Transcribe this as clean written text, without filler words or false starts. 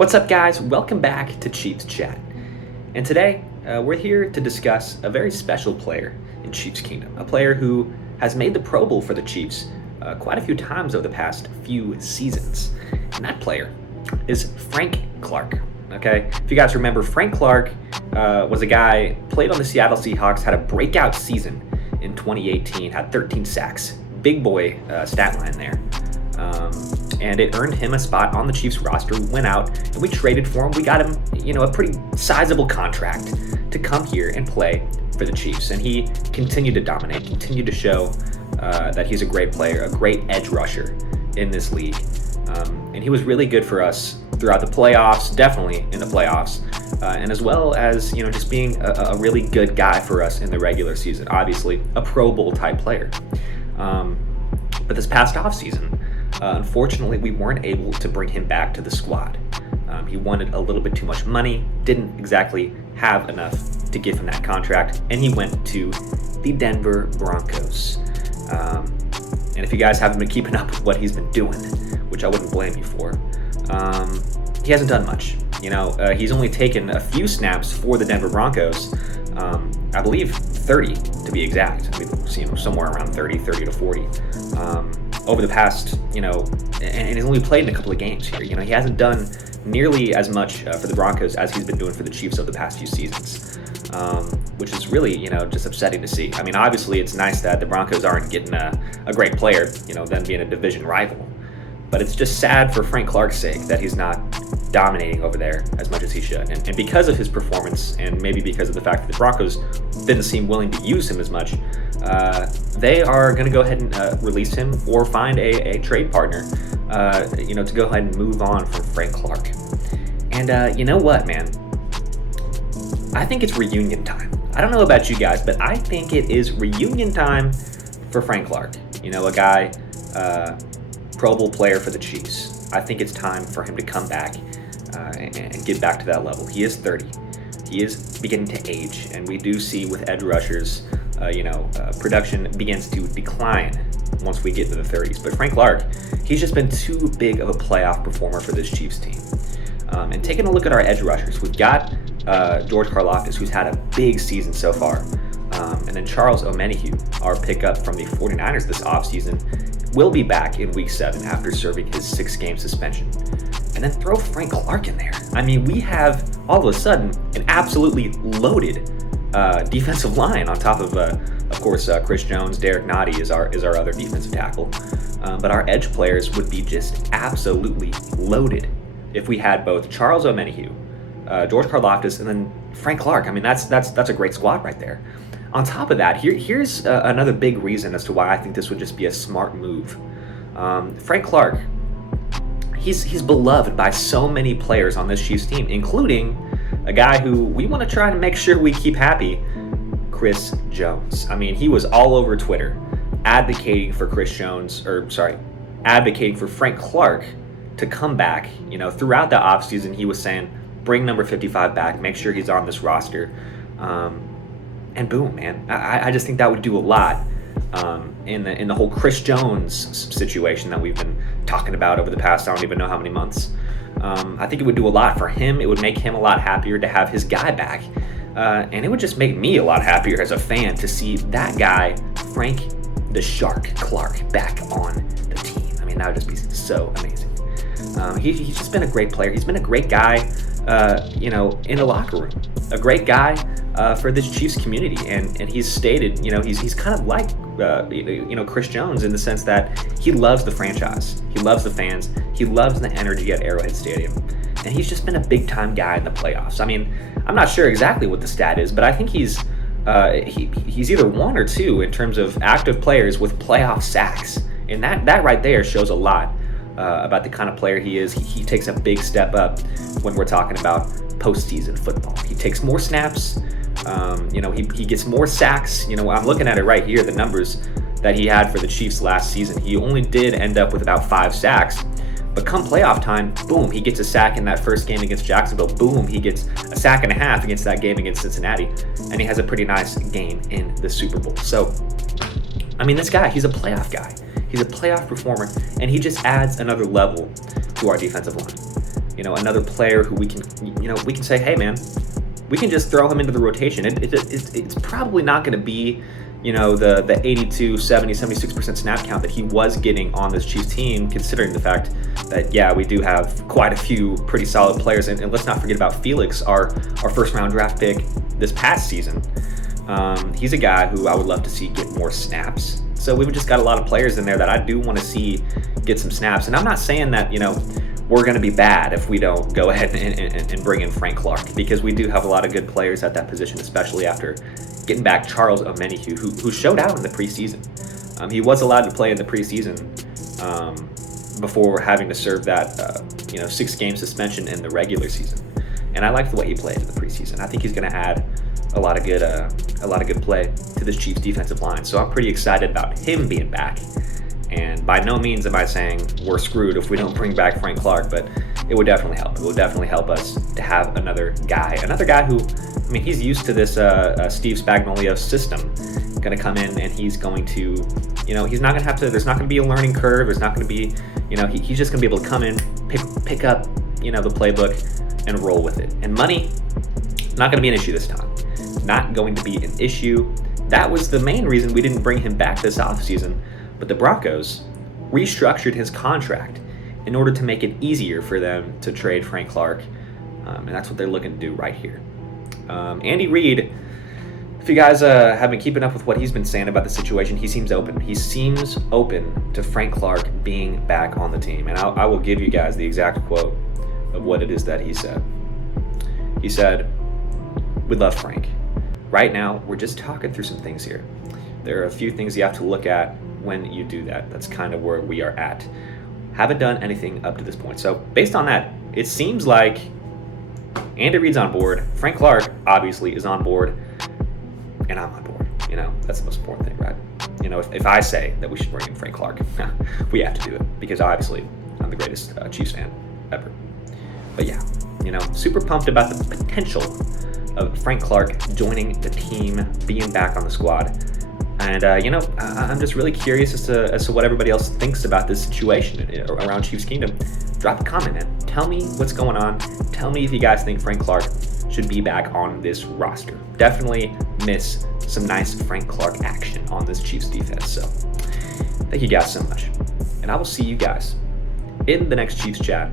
What's up, guys? Welcome back to Chiefs Chat. And today, we're here to discuss a very special player in Chiefs Kingdom, a player who has made the Pro Bowl for the Chiefs quite a few times over the past few seasons. And that player is Frank Clark. Okay, if you guys remember, Frank Clark was a guy, played on the Seattle Seahawks, had a breakout season in 2018, had 13 sacks. Big boy stat line there. And it earned him a spot on the Chiefs roster. We went out and we traded for him. We got him, a pretty sizable contract to come here and play for the Chiefs. And he continued to dominate, continued to show that he's a great player, a great edge rusher in this league. And he was really good for us throughout the playoffs, definitely in the playoffs, and as well as, just being a really good guy for us in the regular season. Obviously, a Pro Bowl type player. But this past offseason, unfortunately, we weren't able to bring him back to the squad. He wanted a little bit too much money, didn't exactly have enough to give him that contract, and he went to the Denver Broncos. And if you guys haven't been keeping up with what he's been doing, which I wouldn't blame you for, he hasn't done much. He's only taken a few snaps for the Denver Broncos, I believe 30 to be exact. Somewhere around 30 to 40. Over the past, and he's only played in a couple of games here. He hasn't done nearly as much for the Broncos as he's been doing for the Chiefs over the past few seasons, which is really, just upsetting to see. I mean, obviously, it's nice that the Broncos aren't getting a great player, them being a division rival. But it's just sad for Frank Clark's sake that he's not dominating over there as much as he should. And because of his performance, and maybe because of the fact that the Broncos didn't seem willing to use him as much, they are going to go ahead and release him or find a trade partner, to go ahead and move on from Frank Clark. And you know what, man? I think it's reunion time. I don't know about you guys, but I think it is reunion time for Frank Clark. A guy, Pro Bowl player for the Chiefs. I think it's time for him to come back and get back to that level. He is 30. He is beginning to age, and we do see with edge rushers, production begins to decline once we get into the 30s. But Frank Clark, he's just been too big of a playoff performer for this Chiefs team. And taking a look at our edge rushers, we've got George Karlaftis, who's had a big season so far. And then Charles Omenihu, our pickup from the 49ers this offseason, will be back in Week 7 after serving his 6-game suspension. And then throw Frank Clark in there. I mean, we have, all of a sudden, an absolutely loaded defensive line on top of course, Chris Jones. Derek Nottie is our other defensive tackle. But our edge players would be just absolutely loaded if we had both Charles Omenihu, George Karlaftis, and then Frank Clark. I mean, that's a great squad right there. On top of that, here's another big reason as to why I think this would just be a smart move. Frank Clark, he's beloved by so many players on this Chiefs team, including a guy who we want to try to make sure we keep happy, Chris Jones. I mean, he was all over Twitter advocating for advocating for Frank Clark to come back. Throughout the offseason, he was saying, bring number 55 back, make sure he's on this roster. And boom, man, I just think that would do a lot in the whole Chris Jones situation that we've been talking about over the past, I don't even know how many months. I think it would do a lot for him. It would make him a lot happier to have his guy back. And it would just make me a lot happier as a fan to see that guy, Frank the Shark Clark, back on the team. I mean, that would just be so amazing. He's just been a great player. He's been a great guy, in the locker room. A great guy for this Chiefs community. And he's stated, he's kind of like, Chris Jones in the sense that he loves the franchise. He loves the fans. He loves the energy at Arrowhead Stadium. And he's just been a big-time guy in the playoffs. I mean, I'm not sure exactly what the stat is, but I think he's either 1 or 2 in terms of active players with playoff sacks. And that right there shows a lot about the kind of player he is. He takes a big step up when we're talking about postseason football. He takes more snaps. He gets more sacks. I'm looking at it right here, the numbers that he had for the Chiefs last season. He only did end up with about 5 sacks. But come playoff time, boom, he gets a sack in that first game against Jacksonville. Boom, he gets a sack and a half against that game against Cincinnati. And he has a pretty nice game in the Super Bowl. So, I mean, this guy, he's a playoff guy. He's a playoff performer, and he just adds another level to our defensive line. another player who we can say, hey man, we can just throw him into the rotation. It's probably not going to be, the 82, 70, 76% snap count that he was getting on this Chiefs team, considering the fact that, yeah, we do have quite a few pretty solid players. And let's not forget about Felix, our first-round draft pick this past season. He's a guy who I would love to see get more snaps. So we've just got a lot of players in there that I do want to see get some snaps. And I'm not saying that, we're going to be bad if we don't go ahead and bring in Frank Clark, because we do have a lot of good players at that position, especially after getting back Charles Omenihu, who showed out in the preseason. He was allowed to play in the preseason before having to serve that 6-game suspension in the regular season. And I like the way he played in the preseason. I think he's going to add a lot of good play to this Chiefs defensive line. So I'm pretty excited about him being back. And by no means am I saying we're screwed if we don't bring back Frank Clark, but it would definitely help. It would definitely help us to have another guy who, he's used to this Steve Spagnuolo system. Going to come in and he's going to, he's not going to have to. There's not going to be a learning curve. There's not going to be, he's just going to be able to come in, pick up, the playbook and roll with it. And money, not going to be an issue this time. Not going to be an issue. That was the main reason we didn't bring him back this offseason. But the Broncos restructured his contract in order to make it easier for them to trade Frank Clark. And that's what they're looking to do right here. Andy Reid, if you guys have been keeping up with what he's been saying about the situation, he seems open. He seems open to Frank Clark being back on the team. And I will give you guys the exact quote of what it is that he said. He said, "We love Frank. Right now, we're just talking through some things here. There are a few things you have to look at when you do that. That's kind of where we are at. Haven't done anything up to this point." So based on that, it seems like Andy Reid's on board. Frank Clark obviously is on board, and I'm on board. That's the most important thing, right? If I say that we should bring in Frank Clark, we have to do it, because obviously I'm the greatest Chiefs fan ever. But yeah, super pumped about the potential of Frank Clark joining the team, being back on the squad. And, I'm just really curious as to what everybody else thinks about this situation around Chiefs Kingdom. Drop a comment, man. Tell me what's going on. Tell me if you guys think Frank Clark should be back on this roster. Definitely miss some nice Frank Clark action on this Chiefs defense. So thank you guys so much. And I will see you guys in the next Chiefs chat